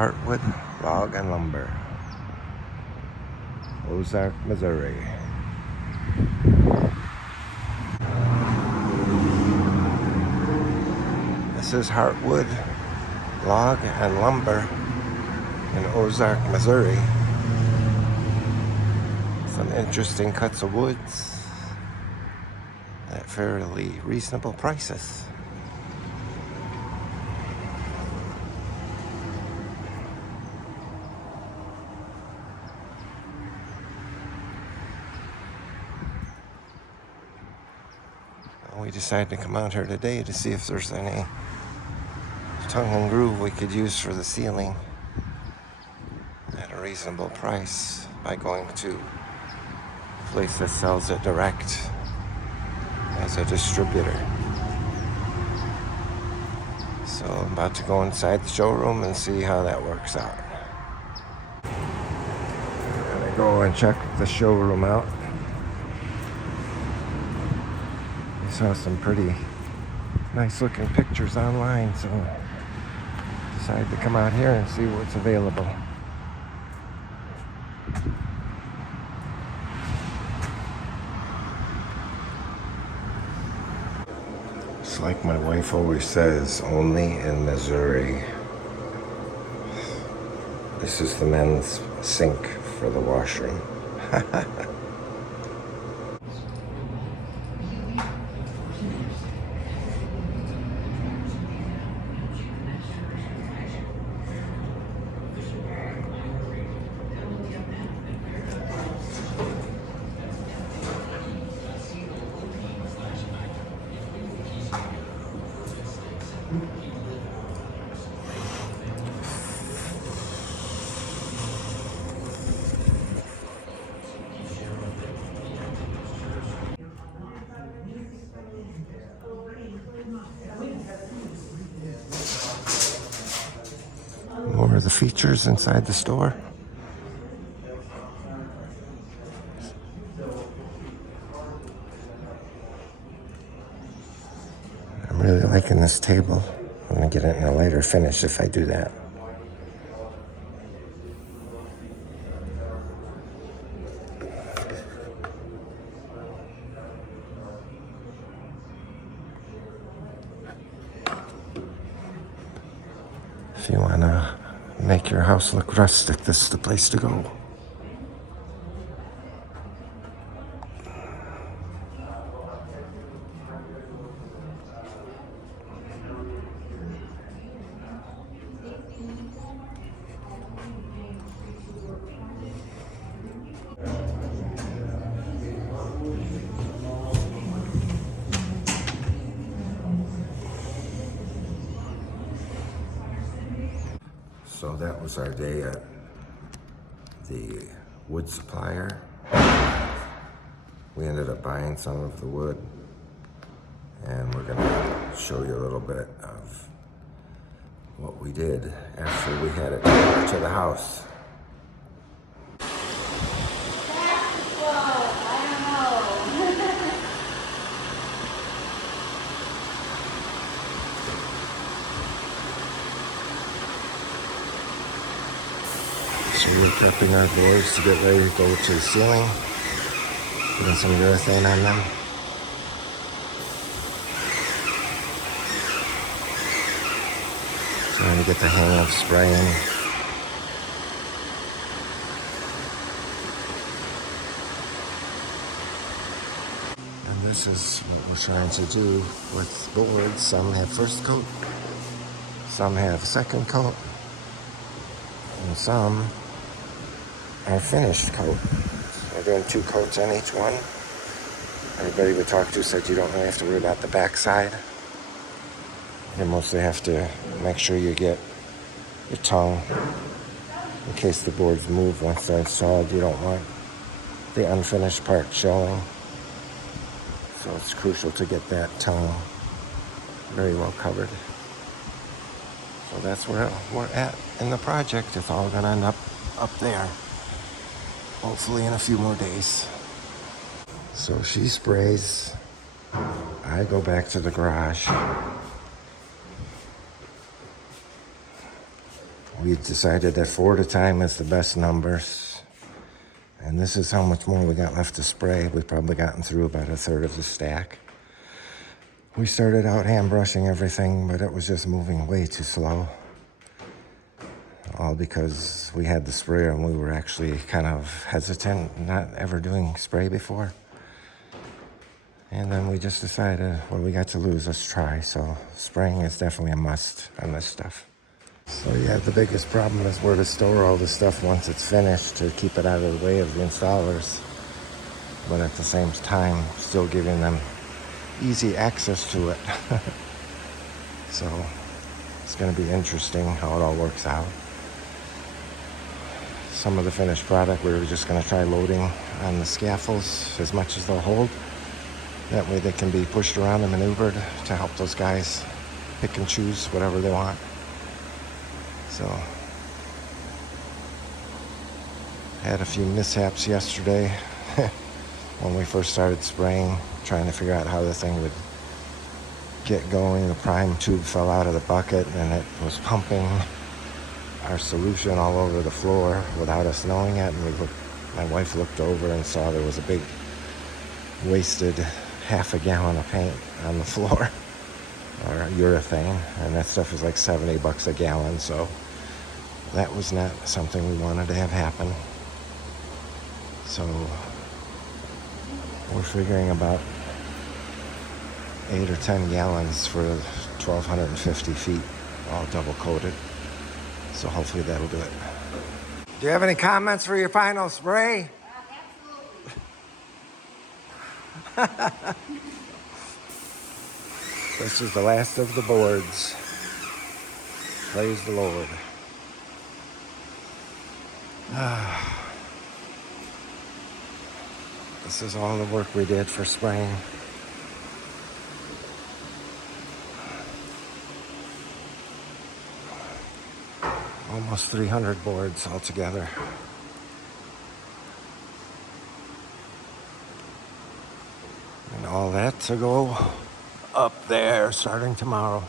Heartwood Log and Lumber, Ozark, Missouri. This is Heartwood Log and Lumber in Ozark, Missouri. Some interesting cuts of woods at fairly reasonable prices. We decided to come out here today to see if there's any tongue and groove we could use for the ceiling at a reasonable price by going to a place that sells it direct as a distributor. So I'm about to go inside the showroom and see how that works out. I'm gonna go and check the showroom out. I saw some pretty nice looking pictures online, so I decided to come out here and see what's available. It's like my wife always says, only in Missouri. This is the men's sink for the washroom. More of the features inside the store. I'm really liking this table. I'm going to get it in a lighter finish if I do that. If you want to make your house look rustic, this is the place to go. So that was our day at the wood supplier. We ended up buying some of the wood, and we're gonna show you a little bit of what we did after we had it delivered to the house. So we're prepping our doors to get ready to go to the ceiling. Putting some urethane on them. Trying to get the hang of spraying. And this is what we're trying to do with boards. Some have first coat, some have second coat, and some are finished coat. We're doing 2 coats on each one. Everybody we talked to said you don't really have to worry about the back side. You mostly have to make sure you get your tongue in case the boards move once they're installed. You don't want the unfinished part showing. So it's crucial to get that tongue very well covered. So that's where we're at in the project. It's all gonna end up there. Hopefully in a few more days. So she sprays. I go back to the garage. We decided that 4 at a time is the best numbers. And this is how much more we got left to spray. We've probably gotten through about a third of the stack. We started out hand brushing everything, but it was just moving way too slow. All because we had the sprayer and we were actually kind of hesitant, not ever doing spray before. And then we just decided, what we got to lose, let's try. So spraying is definitely a must on this stuff. So yeah, the biggest problem is where to store all this stuff once it's finished to keep it out of the way of the installers, but at the same time still giving them easy access to it. So it's going to be interesting how it all works out. Some of the finished product we were just going to try loading on the scaffolds as much as they'll hold. That way they can be pushed around and maneuvered to help those guys pick and choose whatever they want. So, had a few mishaps yesterday when we first started spraying, trying to figure out how the thing would get going. The prime tube fell out of the bucket and it was pumping our solution all over the floor without us knowing it. And my wife looked over and saw there was a big wasted half a gallon of paint on the floor, or urethane, and that stuff is like $70 a gallon. So that was not something we wanted to have happen. So we're figuring about 8 or 10 gallons for 1,250 feet, all double coated. So hopefully that'll do it. Do you have any comments for your final spray? Absolutely. This is the last of the boards. Praise the Lord. This is all the work we did for spraying. Almost 300 boards altogether. And all that to go up there starting tomorrow.